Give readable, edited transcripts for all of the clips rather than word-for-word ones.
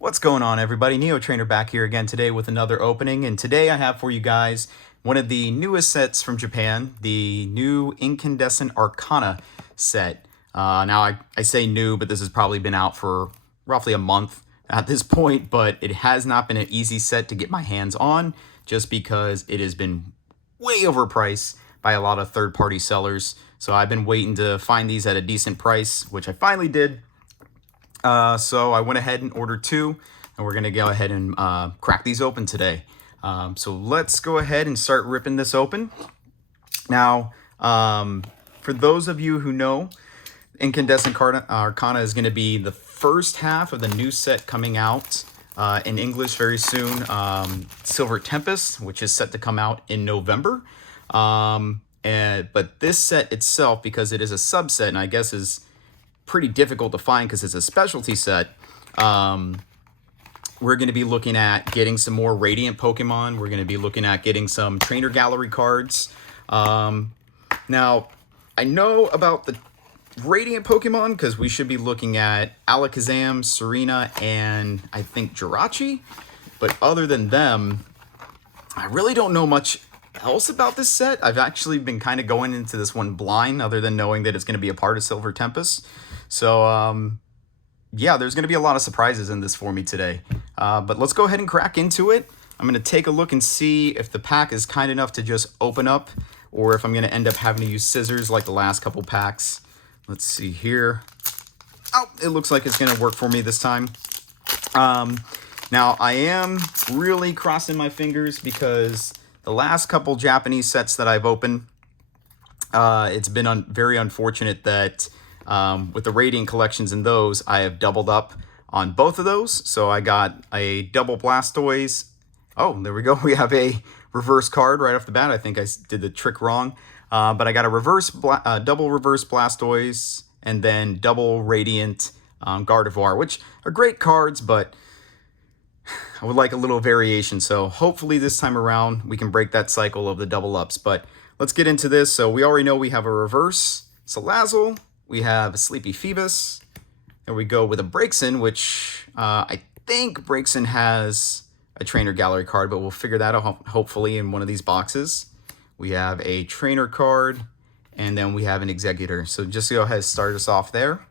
What's going on, everybody? Neo Trainer back here again today with another opening, and today I have for you guys one of the newest sets from Japan, the new Incandescent Arcana set. Now I say new, but this has probably been out for roughly a month at this point, but it has not been an easy set to get my hands on just because it has been way overpriced by a lot of third-party sellers. So I've been waiting to find these at a decent price, which I finally did. So I went ahead and ordered two, and we're going to go ahead and crack these open today. So let's go ahead and start ripping this open. Now, for those of you who know, Incandescent Arcana is going to be the first half of the new set coming out in English very soon. Silver Tempest, which is set to come out in November. But this set itself, because it is a subset, and I guess is pretty difficult to find because it's a specialty set, we're going to be looking at getting some more Radiant Pokemon. We're going to be looking at getting some Trainer Gallery cards. Now, I know about the Radiant Pokemon because we should be looking at Alakazam, Serena, and I think Jirachi. But other than them, I really don't know much else about this set. I've actually been kind of going into this one blind, other than knowing that it's going to be a part of Silver Tempest. So, yeah, there's going to be a lot of surprises in this for me today. But let's go ahead and crack into it. I'm going to take a look and see if the pack is kind enough to just open up, or if I'm going to end up having to use scissors like the last couple packs. Let's see here. Oh, it looks like it's going to work for me this time. Now, I am really crossing my fingers because the last couple Japanese sets that I've opened, it's been very unfortunate that with the Radiant collections in those, I have doubled up on both of those. So I got a double Blastoise. Oh, there we go. We have a reverse card right off the bat. I think I did the trick wrong. But I got a double reverse Blastoise and then double Radiant Gardevoir, which are great cards, but I would like a little variation. So hopefully this time around we can break that cycle of the double ups. But let's get into this. So we already know we have a reverse Salazzle. We have a Sleepy Phoebus. There we go with a Braixen, which I think Braixen has a Trainer Gallery card, but we'll figure that out hopefully in one of these boxes. We have a Trainer card, and then we have an Executor. So just go ahead and start us off there.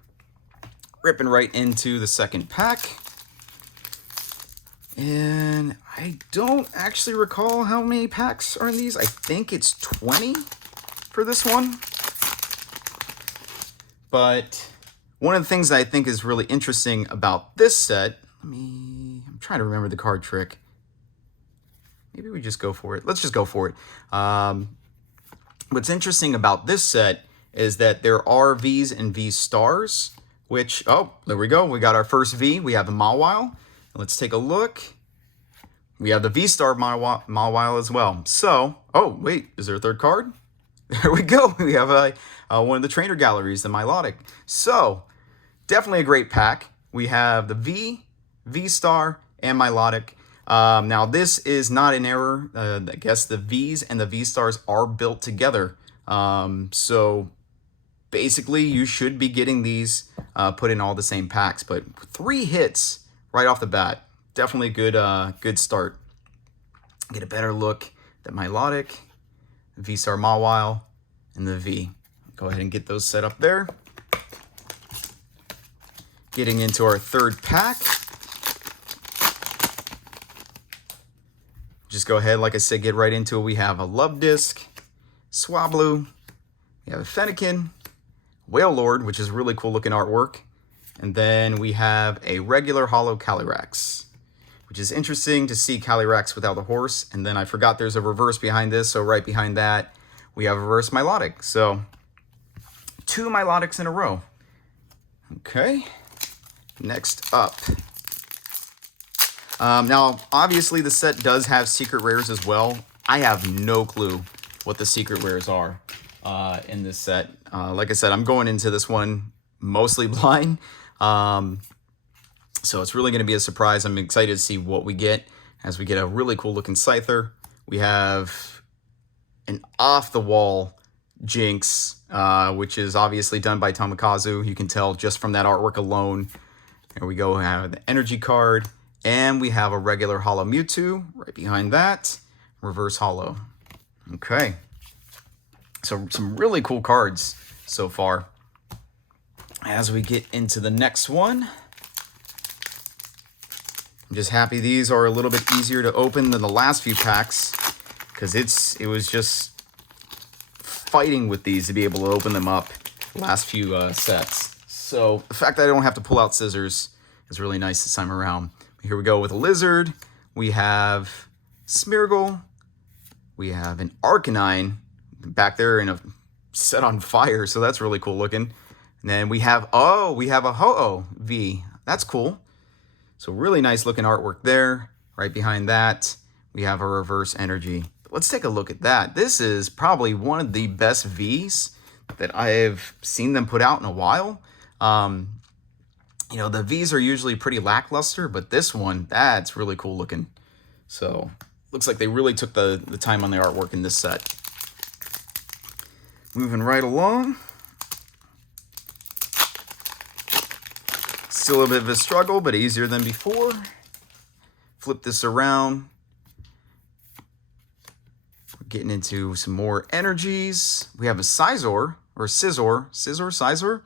Ripping right into the second pack. And I don't actually recall how many packs are in these. I think it's 20 for this one. But one of the things that I think is really interesting about this set, I'm trying to remember the card trick. Maybe we just go for it. Let's just go for it. What's interesting about this set is that there are Vs and V stars, which, oh, there we go. We got our first V. We have a Mawile. Let's take a look. We have the V-Star Mawile as well. So, oh, wait, is there a third card? There we go. We have one of the Trainer Galleries, the Milotic. So, definitely a great pack. We have the V, V-Star, and Milotic. Now, this is not an error. I guess the Vs and the V-Stars are built together. So, basically, you should be getting these put in all the same packs. But 3 hits right off the bat. Definitely good start. Get a better look at Milotic, V-Star Mawile, and the V. Go ahead and get those set up there. Getting into our third pack. Just go ahead, like I said, get right into it. We have a Love Disc, Swablu, we have a Fennekin, Wailord, which is really cool looking artwork, and then we have a regular Holo Calyrex, which is interesting to see Calyrex without a horse. And then I forgot there's a reverse behind this, so right behind that we have a reverse Milotic. So 2 Milotics in a row. Okay, next up. Now, obviously the set does have secret rares as well. I have no clue what the secret rares are in this set. Like I said, I'm going into this one mostly blind. So it's really going to be a surprise. I'm excited to see what we get as we get a really cool looking Scyther. We have an off-the-wall Jinx, which is obviously done by Tomokazu. You can tell just from that artwork alone. There we go. We have the energy card, And we have a regular holo Mewtwo right behind that. Reverse holo. Okay. So some really cool cards so far. As we get into the next one, I'm just happy these are a little bit easier to open than the last few packs, because it was just fighting with these to be able to open them up last few sets. So the fact that I don't have to pull out scissors is really nice this time around. Here we go with a Lizard. We have Smeargle. We have an Arcanine back there in a set on fire, so that's really cool looking. And then we have a Ho-Oh V. That's cool. So really nice looking artwork there. Right behind that, we have a Reverse Energy. Let's take a look at that. This is probably one of the best Vs that I've seen them put out in a while. You know, the Vs are usually pretty lackluster, but this one, that's really cool looking. So looks like they really took the time on the artwork in this set. Moving right along. Still a bit of a struggle, but easier than before. Flip this around. We're getting into some more energies. We have a Scizor, or Scizor.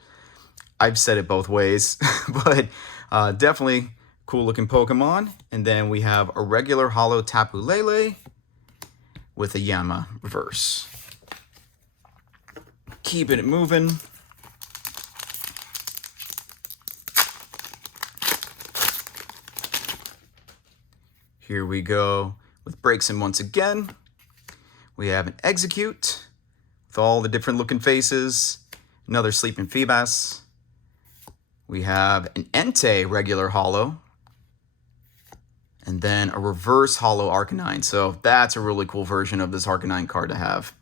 I've said it both ways, but definitely cool looking Pokemon. And then we have a regular holo Tapu Lele with a Yama reverse. Keeping it moving. Here we go with Braixen once again. We have an Execute with all the different looking faces. Another Sleeping Feebas. We have an Entei regular holo. And then a reverse holo Arcanine. So that's a really cool version of this Arcanine card to have.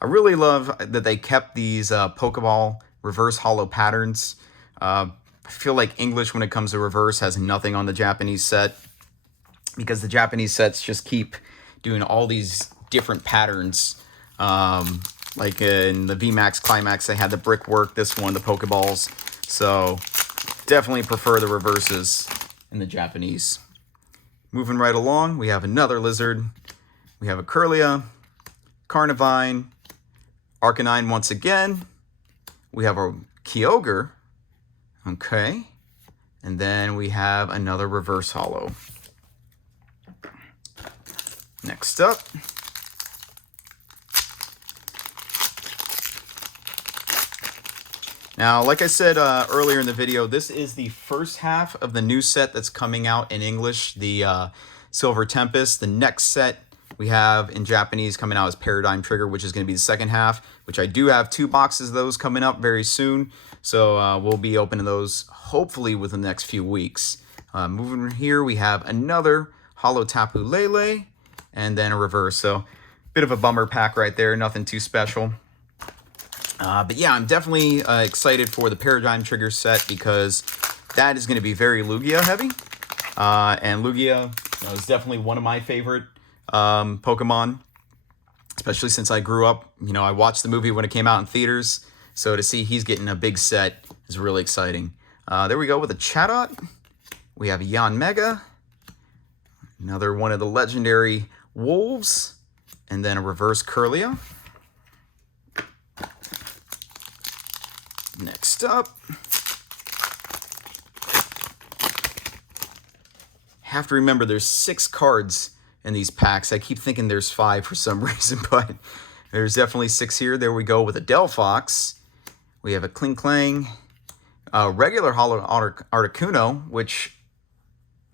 I really love that they kept these Pokeball reverse holo patterns. I feel like English, when it comes to reverse, has nothing on the Japanese set, because the Japanese sets just keep doing all these different patterns. Like in the VMAX Climax, they had the brickwork, this one, the Pokeballs. So definitely prefer the reverses in the Japanese. Moving right along, we have another Lizard. We have a Kirlia, Carnivine, Arcanine once again. We have a Kyogre. Okay. And then we have another reverse holo. Next up, now, like I said earlier in the video, this is the first half of the new set that's coming out in English, the Silver Tempest. The next set we have in Japanese coming out is Paradigm Trigger, which is going to be the second half, which I do have 2 boxes of those coming up very soon. So we'll be opening those hopefully within the next few weeks. Moving here, we have another holo Tapu Lele. And then a reverse. So bit of a bummer pack right there. Nothing too special. But yeah, I'm definitely excited for the Paradigm Trigger set, because that is going to be very Lugia heavy. And Lugia is definitely one of my favorite Pokemon, especially since I grew up. You know, I watched the movie when it came out in theaters. So to see he's getting a big set is really exciting. There we go with a Chatot. We have a Yanmega. Another one of the legendary Wolves, and then a reverse Kirlia. Next up, have to remember there's 6 cards in these packs. I keep thinking there's 5 for some reason, but there's definitely 6 here. There we go with a Delphox. We have a Klinklang, a regular holo Articuno, which,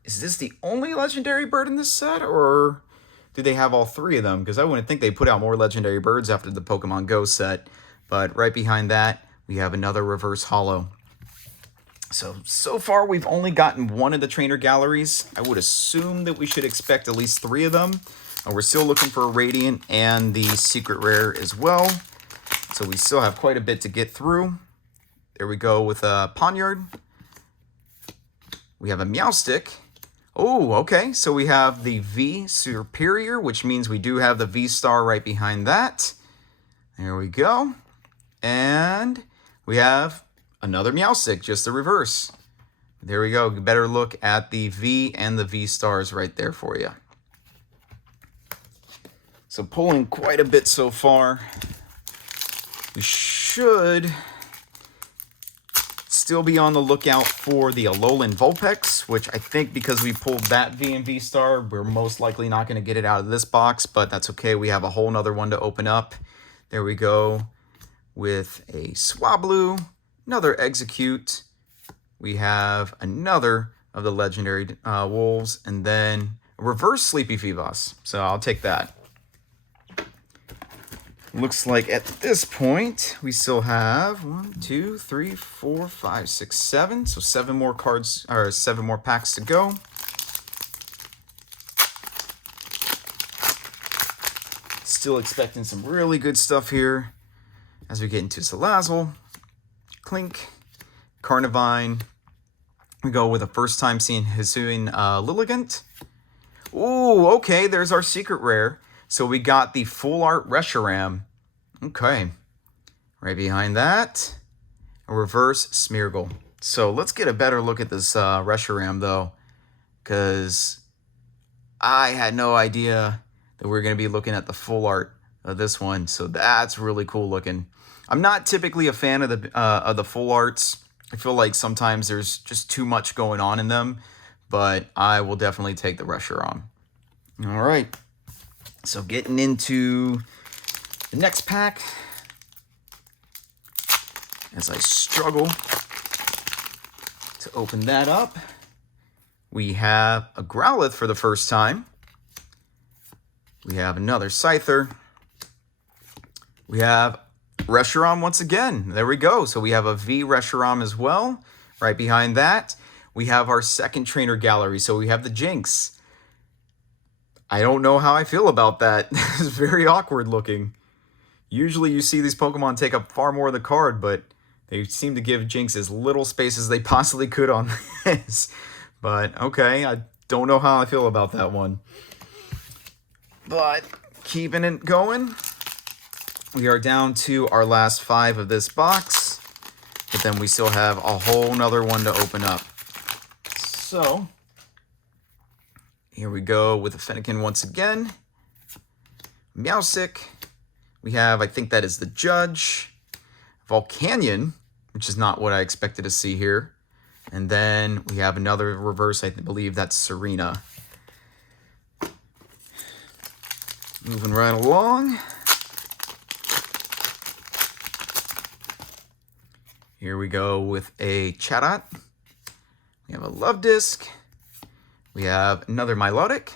is this the only legendary bird in this set, or do they have all 3 of them? Because I wouldn't think they put out more legendary birds after the Pokemon Go set. But right behind that, we have another reverse holo. So far we've only gotten 1 of the trainer galleries. I would assume that we should expect at least 3 of them. We're still looking for a Radiant and the Secret Rare as well. So we still have quite a bit to get through. There we go with a Ponyard. We have a Meowstic. Oh, okay. So we have the V Superior, which means we do have the V-Star right behind that. There we go. And we have another Meowstic, just the reverse. There we go. Better look at the V and the V stars right there for you. So pulling quite a bit so far. We should still be on the lookout for the Alolan Vulpix, which I think because we pulled that V and V star, we're most likely not going to get it out of this box, but that's okay. We have a whole nother one to open up. There we go with a Swablu, another Execute. We have another of the legendary wolves, and then a reverse Sleepy Feebas. So I'll take that. Looks like at this point, we still have 1, 2, 3, 4, 5, 6, 7. So 7 more cards, or 7 more packs to go. Still expecting some really good stuff here as we get into Salazzle, Clink, Carnivine. We go with a first time seeing Hisuian Lilligant. Ooh, okay, there's our secret rare. So we got the full art Reshiram. Okay. Right behind that, a reverse Smeargle. So let's get a better look at this Reshiram though, because I had no idea that we are going to be looking at the full art of this one. So that's really cool looking. I'm not typically a fan of the full arts. I feel like sometimes there's just too much going on in them, but I will definitely take the Reshiram. All right. So getting into the next pack, as I struggle to open that up, we have a Growlithe for the first time. We have another Scyther. We have Reshiram once again. There we go. So we have a V Reshiram as well. Right behind that, we have our second trainer gallery. So we have the Jinx. I don't know how I feel about that. It's very awkward looking. Usually you see these Pokemon take up far more of the card, but they seem to give Jinx as little space as they possibly could on this. But okay, I don't know how I feel about that one. But keeping it going, we are down to our last 5 of this box, but then we still have a whole nother one to open up. So here we go with the Fennekin once again. Meowstic. We have, I think that is the Judge. Volcanion, which is not what I expected to see here. And then we have another reverse, I believe that's Serena. Moving right along. Here we go with a Chatot. We have a Love Disc. We have another Milotic,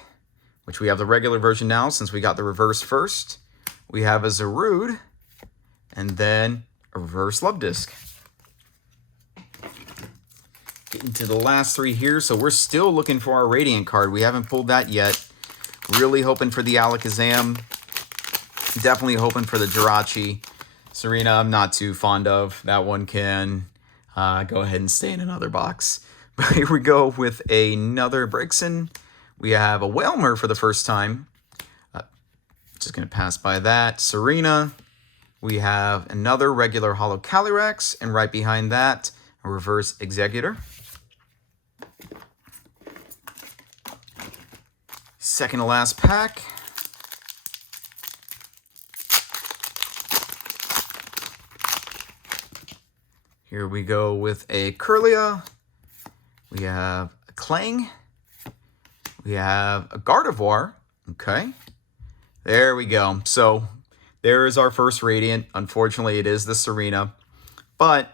which we have the regular version now since we got the reverse first. We have a Zarude, and then a reverse Love Disc. Getting to the last 3 here, so we're still looking for our Radiant card. We haven't pulled that yet. Really hoping for the Alakazam. Definitely hoping for the Jirachi. Serena, I'm not too fond of. That one can go ahead and stay in another box. But here we go with another Braixen. We have a Wailmer for the first time. Just going to pass by that. Serena. We have another regular Holo Calyrex. And right behind that, a reverse Executor. Second to last pack. Here we go with a Kirlia. We have a Clang. We have a Gardevoir. Okay. There we go. So there is our first Radiant. Unfortunately, it is the Serena. But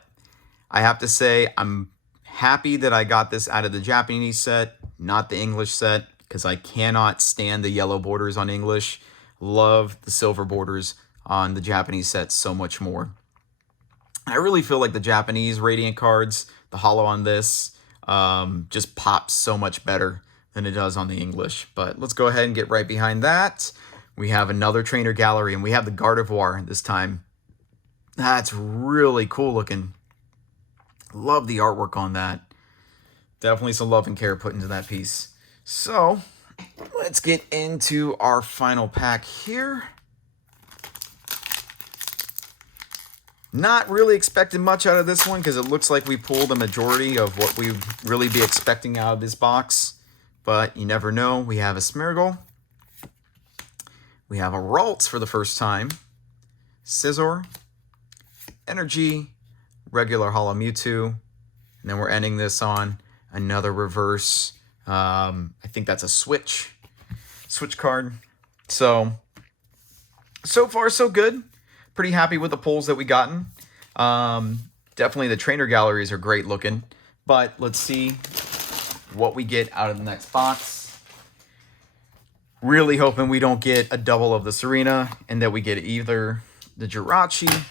I have to say, I'm happy that I got this out of the Japanese set, not the English set, because I cannot stand the yellow borders on English. Love the silver borders on the Japanese set so much more. I really feel like the Japanese Radiant cards, the holo on this, just pops so much better than it does on the English. But let's go ahead and get right behind that. We have another trainer gallery, and we have the Gardevoir this time. That's really cool looking. Love the artwork on that. Definitely some love and care put into that piece. So let's get into our final pack here. Not really expecting much out of this one because it looks like we pulled a majority of what we'd really be expecting out of this box. But you never know. We have a Smeargle. We have a Ralts for the first time. Scizor. Energy. Regular Holo Mewtwo. And then we're ending this on another reverse. I think that's a Switch card. So far so good. Pretty happy with the pulls that we gotten. Definitely the trainer galleries are great looking. But let's see what we get out of the next box. Really hoping we don't get a double of the Serena and that we get either the Jirachi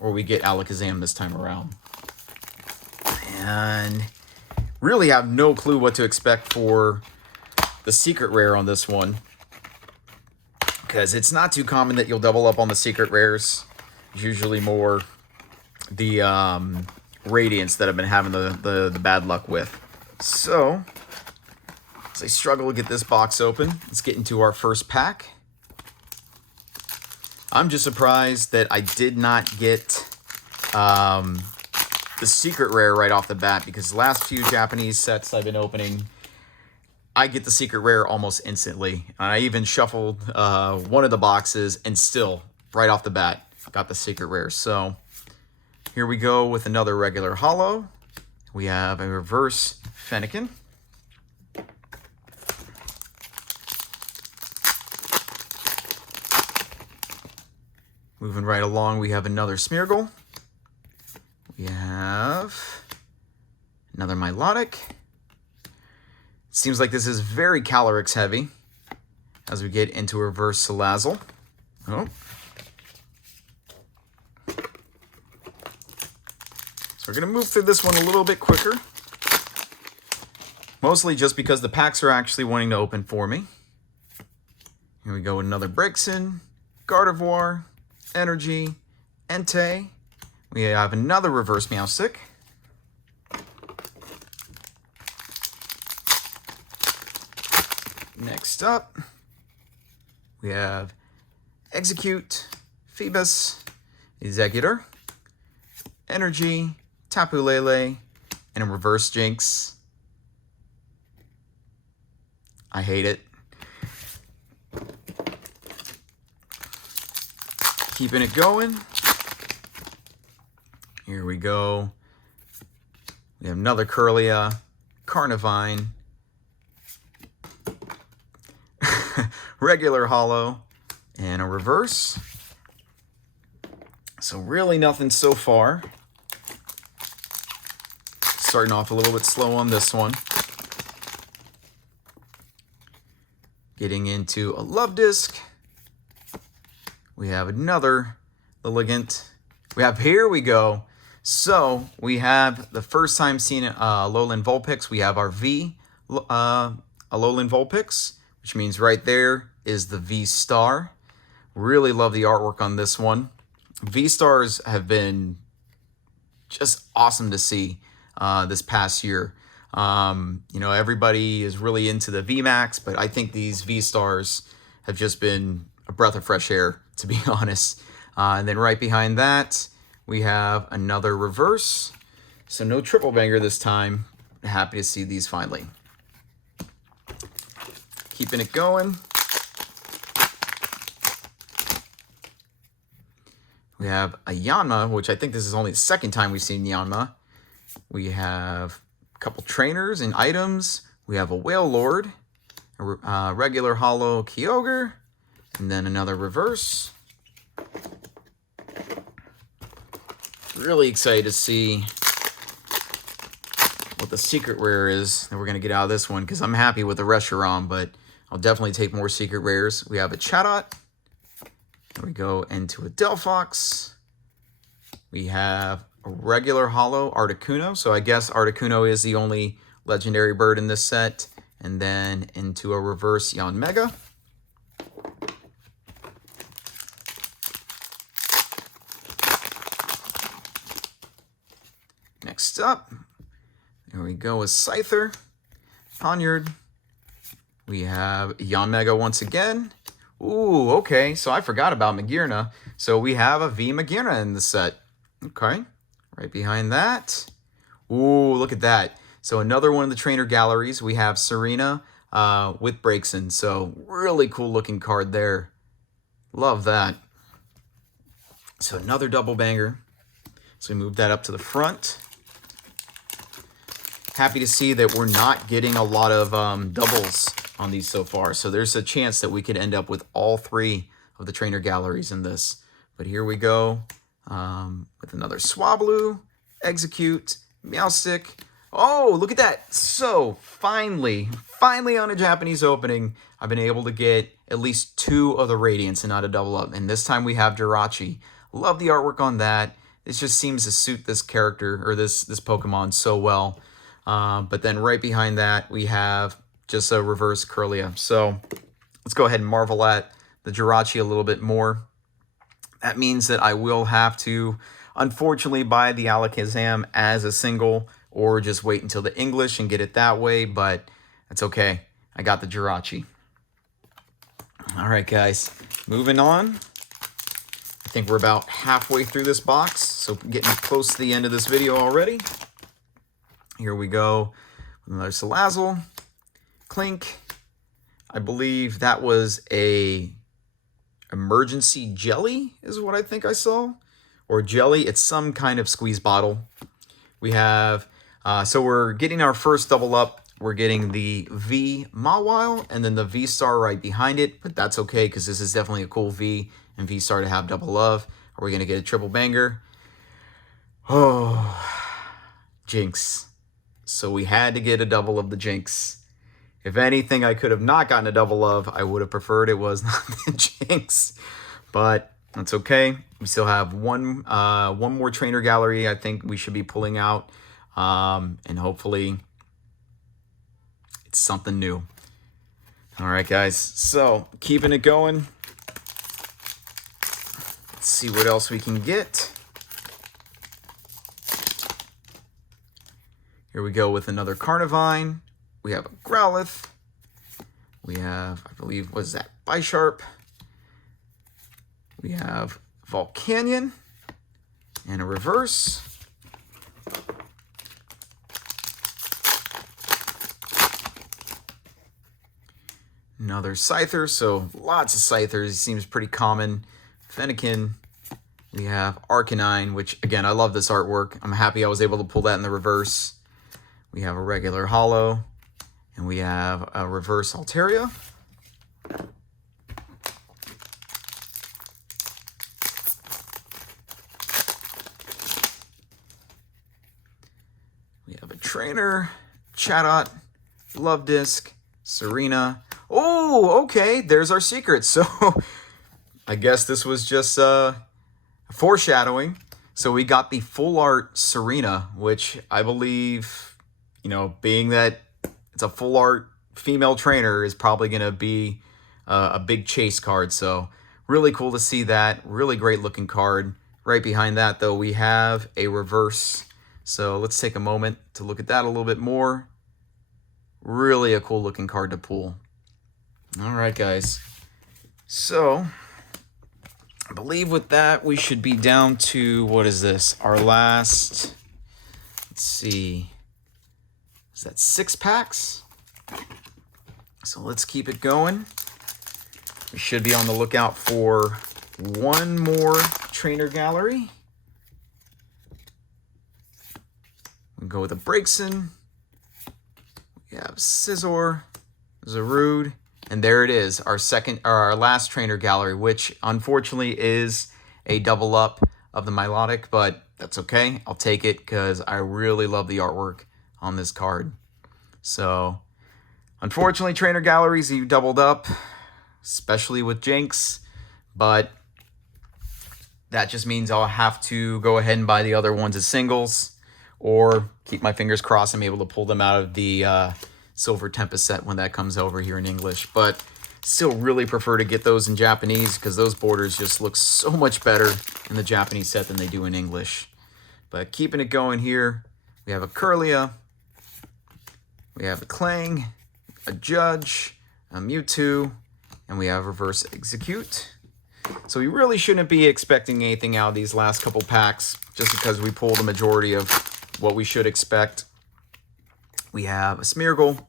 or we get Alakazam this time around. And really have no clue what to expect for the secret rare on this one, because it's not too common that you'll double up on the secret rares. It's usually more the Radiants that I've been having the bad luck with. So, as I struggle to get this box open, let's get into our first pack. I'm just surprised that I did not get the secret rare right off the bat, because the last few Japanese sets I've been opening, I get the secret rare almost instantly. I even shuffled one of the boxes and still, right off the bat, got the secret rare. So here we go with another regular holo. We have a reverse Fennekin. Moving right along, we have another Smeargle. We have another Milotic. Seems like this is very Calyrex heavy as we get into reverse Salazzle. Oh. So we're going to move through this one a little bit quicker. Mostly just because the packs are actually wanting to open for me. Here we go, another Braixen, Gardevoir, Energy, Entei. We have another reverse Meowstic. Next up, we have Execute, Phoebus, Executor, Energy, Tapu Lele, and a reverse Jinx. I hate it. Keeping it going. Here we go. We have another Kirlia, Carnivine, regular holo, and a reverse. So really nothing so far. Starting off a little bit slow on this one. Getting into a Love Disc. We have another Lilligant. Here we go. So we have the first time seeing Alolan Vulpix. We have our V Alolan Vulpix, which means right there is the V-Star. Really love the artwork on this one. V-Stars have been just awesome to see this past year. You know, everybody is really into the VMAX, but I think these V-Stars have just been a breath of fresh air, to be honest. And then right behind that, we have another reverse. So no triple banger this time. Happy to see these finally. Keeping it going. We have a Yanma, which I think this is only the second time we've seen Yanma. We have a couple trainers and items. We have a Whale Lord, a regular holo Kyogre, and then another reverse. Really excited to see what the secret rare is that we're going to get out of this one, because I'm happy with the Reshiram, but I'll definitely take more secret rares. We have a Chatot. Here we go into a Delphox. We have a regular holo Articuno. So I guess Articuno is the only legendary bird in this set. And then into a reverse Yanmega. Next up, here we go with Scyther, Ponyard. We have Yanmega once again. Ooh, okay, so I forgot about Magearna. So we have a V Magearna in the set. Okay, right behind that. Ooh, look at that. So another one of the trainer galleries, we have Serena with Breakson. So really cool looking card there. Love that. So another double banger. So we move that up to the front. Happy to see that we're not getting a lot of doubles on these so far. So there's a chance that we could end up with all three of the trainer galleries in this. But here we go with another Swablu, Execute, Meowstic. Oh, look at that. So finally on a Japanese opening, I've been able to get at least 2 of the Radiants and not a double up. And this time we have Jirachi. Love the artwork on that. It just seems to suit this character or this Pokemon so well. But then right behind that, we have just a reverse Curlia. So let's go ahead and marvel at the Jirachi a little bit more. That means that I will have to, unfortunately, buy the Alakazam as a single or just wait until the English and get it that way, but that's okay. I got the Jirachi. All right, guys, moving on. I think we're about halfway through this box, so getting close to the end of this video already. Here we go with another Salazzle, Clink. I believe that was a emergency jelly is what I think I saw. Or jelly, it's some kind of squeeze bottle. We have, so we're getting our first double up. We're getting the V Mawile and then the V-Star right behind it, but that's okay because this is definitely a cool V and V-Star to have double love. Are we going to get a triple banger? Oh, Jinx. So we had to get a double of the Jinx. If anything, I could have not gotten a double of. I would have preferred it was not the Jinx. But that's okay. We still have one more trainer gallery I think we should be pulling out. And hopefully it's something new. All right, guys. So keeping it going. Let's see what else we can get. Here we go with another Carnivine. We have a Growlithe. We have, I believe, what is that? Bisharp. We have Volcanion and a reverse. Another Scyther, so lots of Scythers. He seems pretty common. Fennekin. We have Arcanine, which, again, I love this artwork. I'm happy I was able to pull that in the reverse. We have a regular Holo, and we have a reverse Altaria. We have a Trainer, Chatot, Love Disc, Serena. Oh, okay, there's our secret. So I guess this was just foreshadowing. So we got the full art Serena, which I believe, you know, being that it's a full art female trainer is probably going to be a big chase card. So really cool to see that. Really great looking card. Right behind that, though, we have a reverse. So let's take a moment to look at that a little bit more. Really a cool looking card to pull. All right, guys. So I believe with that, we should be down to, what is this? Our last, let's see. Is that 6 packs? So let's keep it going. We should be on the lookout for one more trainer gallery. We go with a Breakson. We have Scizor, Zarude, and there it is, our last trainer gallery, which unfortunately is a double up of the Milotic, but that's okay. I'll take it because I really love the artwork on this card. So unfortunately, trainer galleries, you doubled up, especially with Jinx, but that just means I'll have to go ahead and buy the other ones as singles or keep my fingers crossed I'm able to pull them out of the Silver Tempest set when that comes over here in English. But still really prefer to get those in Japanese because those borders just look so much better in the Japanese set than they do in English. But keeping it going here, we have a Curlia, we have a Clang, a Judge, a Mewtwo, and we have Reverse Execute. So we really shouldn't be expecting anything out of these last couple packs, just because we pulled the majority of what we should expect. We have a Smeargle,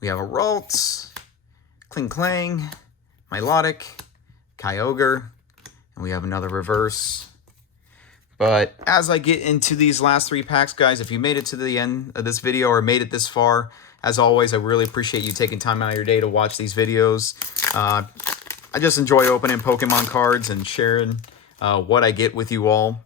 we have a Ralts, Kling Klang, Milotic, Kyogre, and we have another reverse. But as I get into these last 3 packs, guys, if you made it to the end of this video or made it this far, as always, I really appreciate you taking time out of your day to watch these videos. I just enjoy opening Pokemon cards and sharing what I get with you all.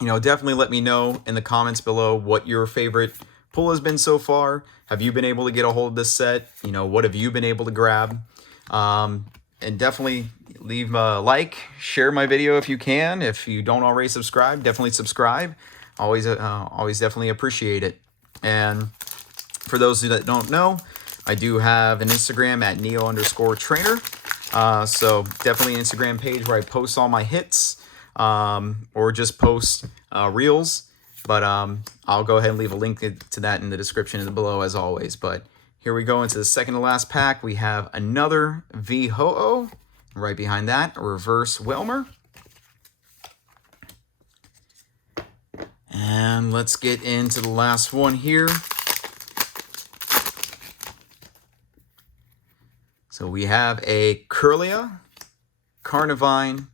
You know, definitely let me know in the comments below what your favorite pull has been so far. Have you been able to get a hold of this set? You know, what have you been able to grab? And definitely leave a like, share my video if you can. If you don't already subscribe, definitely subscribe. Always definitely appreciate it. And for those that don't know, I do have an Instagram at neo_trainer. So definitely an Instagram page where I post all my hits, or just post reels. But I'll go ahead and leave a link to that in the description below as always. But here we go into the second to last pack. We have another V-Ho-Oh. Right behind that, a reverse Welmer. And let's get into the last one here. So we have a Kirlia, Carnivine,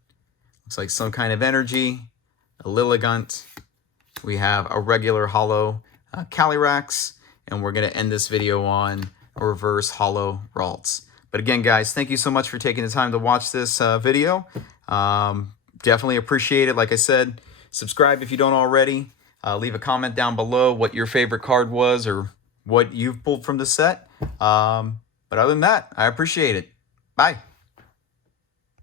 looks like some kind of energy, a Lilligant. We have a regular holo Calyrax, and we're going to end this video on a reverse holo Ralts. But again, guys, thank you so much for taking the time to watch this video. Definitely appreciate it. Like I said, subscribe if you don't already. Leave a comment down below what your favorite card was or what you've pulled from the set. But other than that, I appreciate it. Bye.